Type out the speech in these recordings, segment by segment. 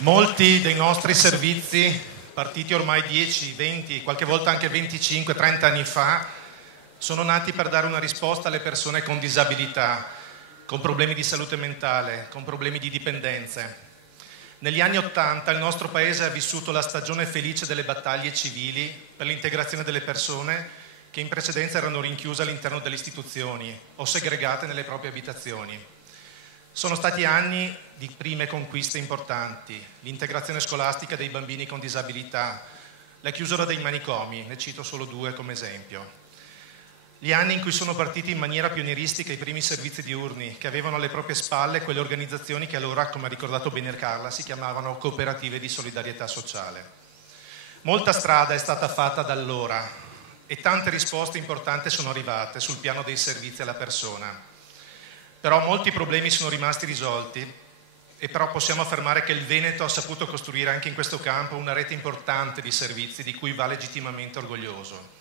Molti dei nostri servizi, partiti ormai 10, 20, qualche volta anche 25, 30 anni fa, sono nati per dare una risposta alle persone con disabilità, con problemi di salute mentale, con problemi di dipendenze. Negli anni Ottanta il nostro Paese ha vissuto la stagione felice delle battaglie civili per l'integrazione delle persone che in precedenza erano rinchiuse all'interno delle istituzioni o segregate nelle proprie abitazioni. Sono stati anni di prime conquiste importanti, l'integrazione scolastica dei bambini con disabilità, la chiusura dei manicomi, ne cito solo due come esempio. Gli anni in cui sono partiti in maniera pionieristica i primi servizi diurni, che avevano alle proprie spalle quelle organizzazioni che allora, come ha ricordato bene Carla, si chiamavano cooperative di solidarietà sociale. Molta strada è stata fatta da allora e tante risposte importanti sono arrivate sul piano dei servizi alla persona. Però molti problemi sono rimasti risolti e però possiamo affermare che il Veneto ha saputo costruire anche in questo campo una rete importante di servizi di cui va legittimamente orgoglioso.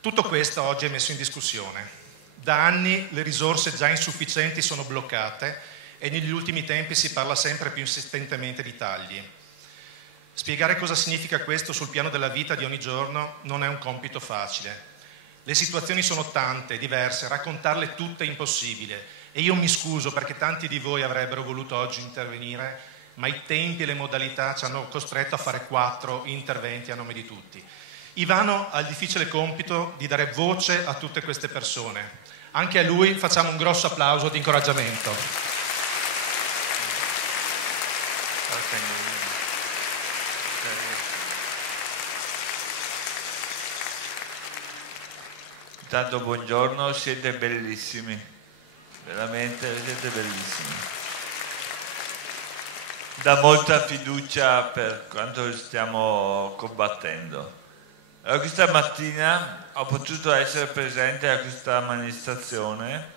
Tutto questo oggi è messo in discussione. Da anni le risorse già insufficienti sono bloccate e negli ultimi tempi si parla sempre più insistentemente di tagli. Spiegare cosa significa questo sul piano della vita di ogni giorno non è un compito facile. Le situazioni sono tante, diverse, raccontarle tutte è impossibile. E io mi scuso perché tanti di voi avrebbero voluto oggi intervenire, ma i tempi e le modalità ci hanno costretto a fare 4 interventi a nome di tutti. Ivano ha il difficile compito di dare voce a tutte queste persone. Anche a lui facciamo un grosso applauso di incoraggiamento. Intanto buongiorno, siete bellissimi, veramente siete bellissimi. Dà molta fiducia per quanto stiamo combattendo. Allora, questa mattina ho potuto essere presente a questa manifestazione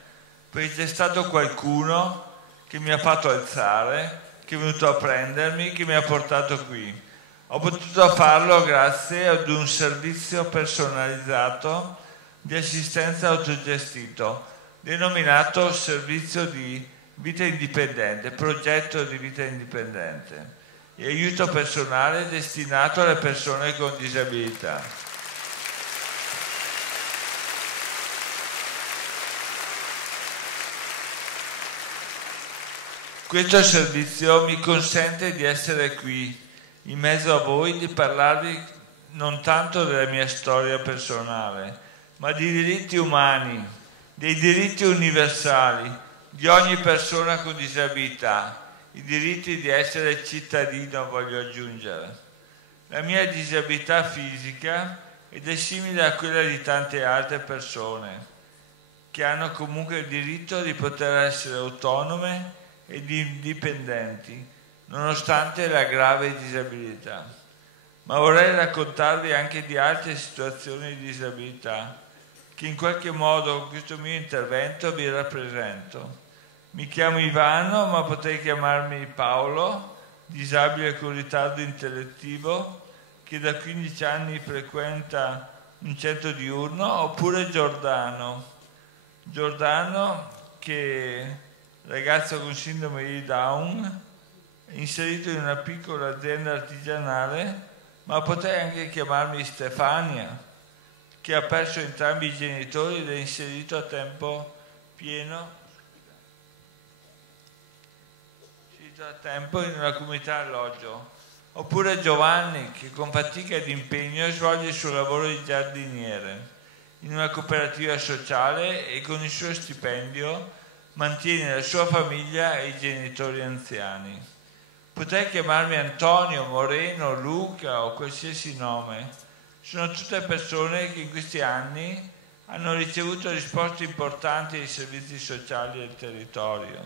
perché c'è stato qualcuno che mi ha fatto alzare, che è venuto a prendermi, che mi ha portato qui. Ho potuto farlo grazie ad un servizio personalizzato di assistenza autogestito, denominato Servizio di Vita Indipendente, Progetto di Vita Indipendente e aiuto personale destinato alle persone con disabilità. Questo servizio mi consente di essere qui in mezzo a voi, di parlarvi non tanto della mia storia personale, ma di diritti umani, dei diritti universali di ogni persona con disabilità, i diritti di essere cittadino, voglio aggiungere. La mia disabilità fisica è simile a quella di tante altre persone che hanno comunque il diritto di poter essere autonome ed indipendenti, nonostante la grave disabilità. Ma vorrei raccontarvi anche di altre situazioni di disabilità che in qualche modo con questo mio intervento vi rappresento. Mi chiamo Ivano, ma potrei chiamarmi Paolo, disabile con ritardo intellettivo, che da 15 anni frequenta un centro diurno, oppure Giordano. Giordano, che è ragazzo con sindrome di Down, inserito in una piccola azienda artigianale, ma potrei anche chiamarmi Stefania, che ha perso entrambi i genitori ed è inserito a tempo pieno in una comunità alloggio. Oppure Giovanni, che con fatica ed impegno svolge il suo lavoro di giardiniere in una cooperativa sociale e con il suo stipendio mantiene la sua famiglia e i genitori anziani. Potrei chiamarmi Antonio, Moreno, Luca o qualsiasi nome. Sono tutte persone che in questi anni hanno ricevuto risposte importanti ai servizi sociali del territorio,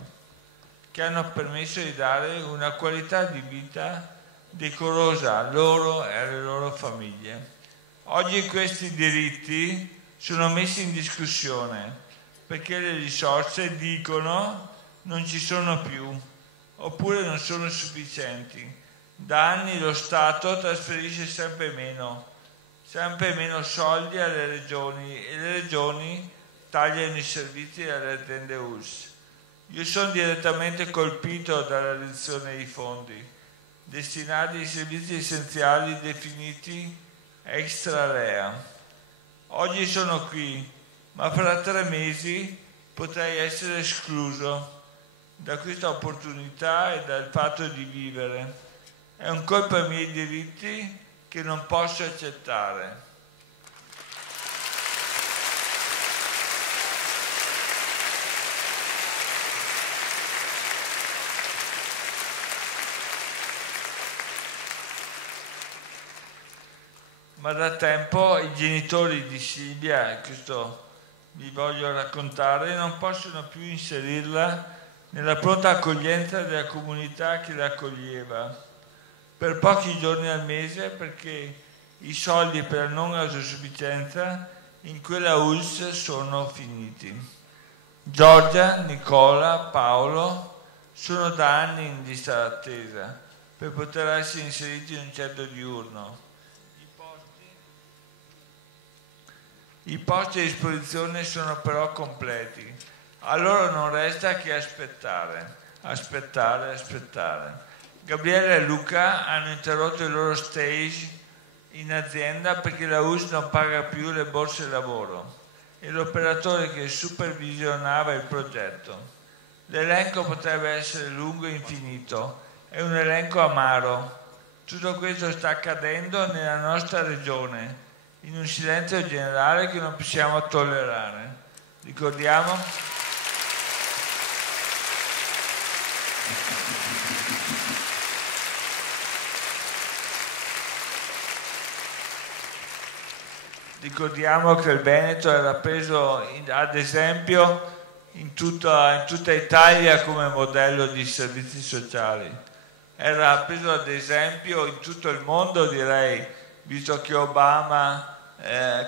che hanno permesso di dare una qualità di vita decorosa a loro e alle loro famiglie. Oggi questi diritti sono messi in discussione perché le risorse, dicono, non ci sono più oppure non sono sufficienti. Da anni lo Stato trasferisce sempre meno soldi alle regioni e le regioni tagliano i servizi alle aziende ULSS. Io sono direttamente colpito dalla riduzione dei fondi. destinati ai servizi essenziali definiti extra LEA. Oggi sono qui, ma fra 3 mesi potrei essere escluso da questa opportunità e dal fatto di vivere. È un colpo ai miei diritti che non posso accettare. Ma da tempo i genitori di Silvia, questo vi voglio raccontare, non possono più inserirla nella pronta accoglienza della comunità che la accoglieva per pochi giorni al mese, perché i soldi per la non autosufficienza in quella ULSS sono finiti. Giorgia, Nicola, Paolo sono da anni in lista d'attesa per poter essere inseriti in un centro diurno. I posti a disposizione sono però completi. A loro non resta che aspettare. Gabriele e Luca hanno interrotto il loro stage in azienda perché la ULSS non paga più le borse lavoro e l'operatore che supervisionava il progetto. L'elenco potrebbe essere lungo e infinito, è un elenco amaro. Tutto questo sta accadendo nella nostra regione, in un silenzio generale che non possiamo tollerare. Ricordiamo che il Veneto era preso ad esempio in tutta Italia come modello di servizi sociali. Era preso ad esempio in tutto il mondo, direi, visto che Obama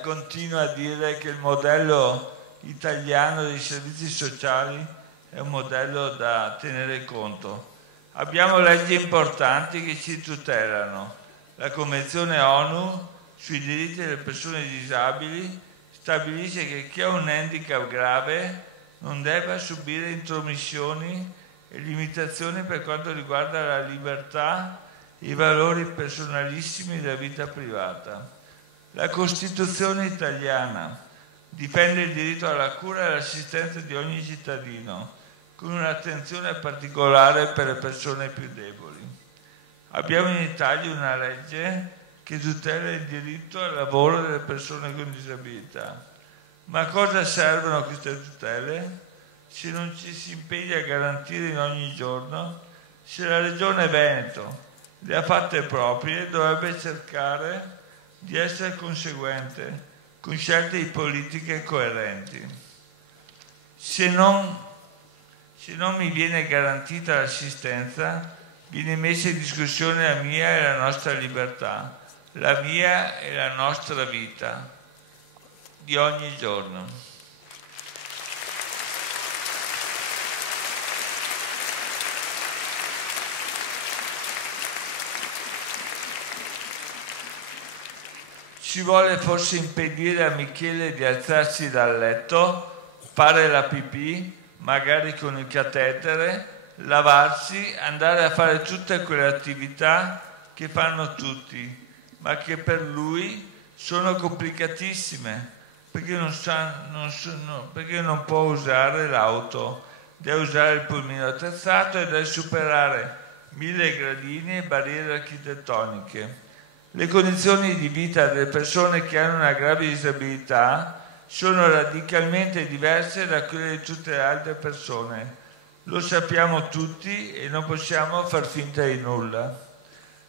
continua a dire che il modello italiano dei servizi sociali è un modello da tenere conto. Abbiamo leggi importanti che ci tutelano. La Convenzione ONU sui diritti delle persone disabili stabilisce che chi ha un handicap grave non debba subire intromissioni e limitazioni per quanto riguarda la libertà e i valori personalissimi della vita privata. La Costituzione italiana difende il diritto alla cura e all'assistenza di ogni cittadino, con un'attenzione particolare per le persone più deboli. Abbiamo in Italia una legge che tutela il diritto al lavoro delle persone con disabilità. Ma a cosa servono queste tutele se non ci si impegna a garantire in ogni giorno? Se la Regione Veneto le ha fatte proprie, dovrebbe cercare di essere conseguente con scelte di politiche coerenti. Se non mi viene garantita l'assistenza, viene messa in discussione la mia e la nostra libertà, la mia e la nostra vita di ogni giorno. Ci vuole forse impedire a Michele di alzarsi dal letto, fare la pipì, magari con il catetere, lavarsi, andare a fare tutte quelle attività che fanno tutti, ma che per lui sono complicatissime, perché non può usare l'auto, deve usare il pulmino attrezzato e deve superare 1000 gradini e barriere architettoniche. Le condizioni di vita delle persone che hanno una grave disabilità sono radicalmente diverse da quelle di tutte le altre persone. Lo sappiamo tutti e non possiamo far finta di nulla.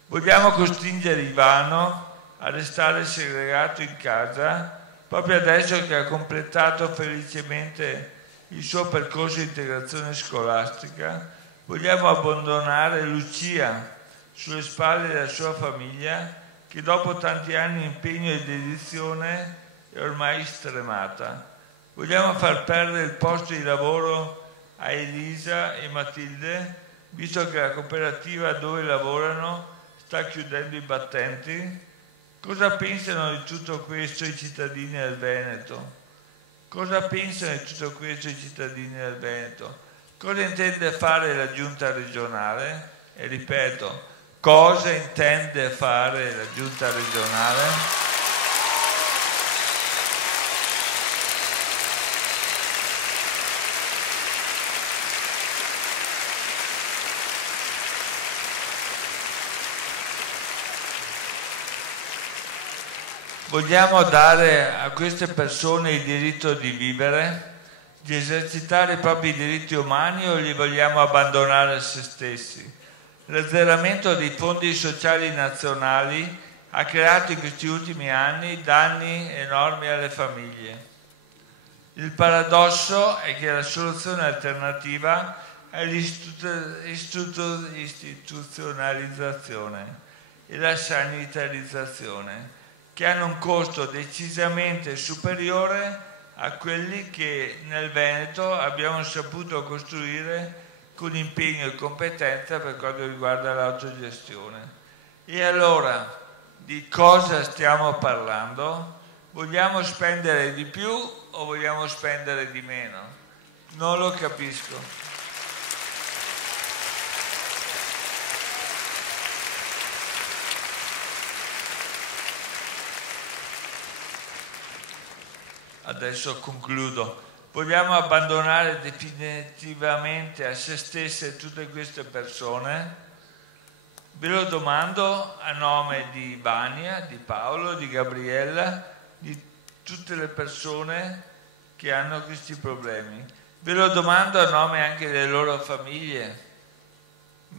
Vogliamo costringere Ivano a restare segregato in casa proprio adesso che ha completato felicemente il suo percorso di integrazione scolastica? Vogliamo abbandonare Lucia sulle spalle della sua famiglia, che dopo tanti anni di impegno e dedizione è ormai stremata? Vogliamo far perdere il posto di lavoro a Elisa e Matilde, visto che la cooperativa dove lavorano sta chiudendo i battenti? Cosa pensano di tutto questo i cittadini del Veneto? Cosa pensano di tutto questo i cittadini del Veneto? Cosa intende fare la giunta regionale? E ripeto, cosa intende fare la giunta regionale? Vogliamo dare a queste persone il diritto di vivere, di esercitare i propri diritti umani, o li vogliamo abbandonare a se stessi? L'azzeramento dei fondi sociali nazionali ha creato in questi ultimi anni danni enormi alle famiglie. Il paradosso è che la soluzione alternativa è l'istituzionalizzazione e la sanitarizzazione, che hanno un costo decisamente superiore a quelli che nel Veneto abbiamo saputo costruire con impegno e competenza per quanto riguarda l'autogestione. E allora, di cosa stiamo parlando? Vogliamo spendere di più o vogliamo spendere di meno? Non lo capisco. Adesso concludo. Vogliamo abbandonare definitivamente a se stesse tutte queste persone? Ve lo domando a nome di Vania, di Paolo, di Gabriella, di tutte le persone che hanno questi problemi. Ve lo domando a nome anche delle loro famiglie,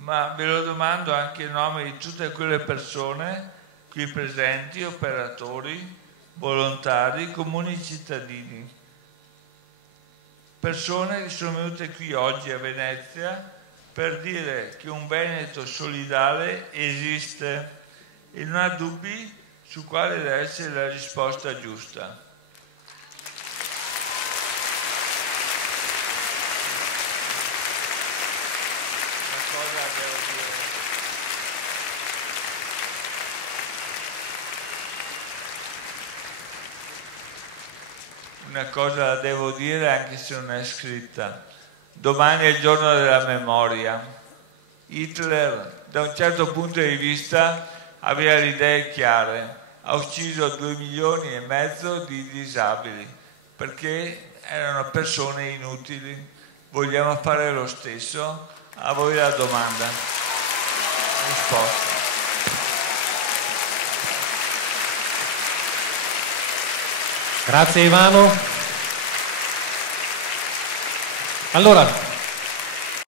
ma ve lo domando anche a nome di tutte quelle persone qui presenti, operatori, volontari, comuni cittadini, persone che sono venute qui oggi a Venezia per dire che un Veneto solidale esiste e non ha dubbi su quale deve essere la risposta giusta. Una cosa la devo dire anche se non è scritta. Domani è il giorno della memoria. Hitler, da un certo punto di vista, aveva le idee chiare. Ha ucciso 2,5 milioni di disabili perché erano persone inutili. Vogliamo fare lo stesso? A voi la domanda. Risposta. Grazie Ivano. Allora,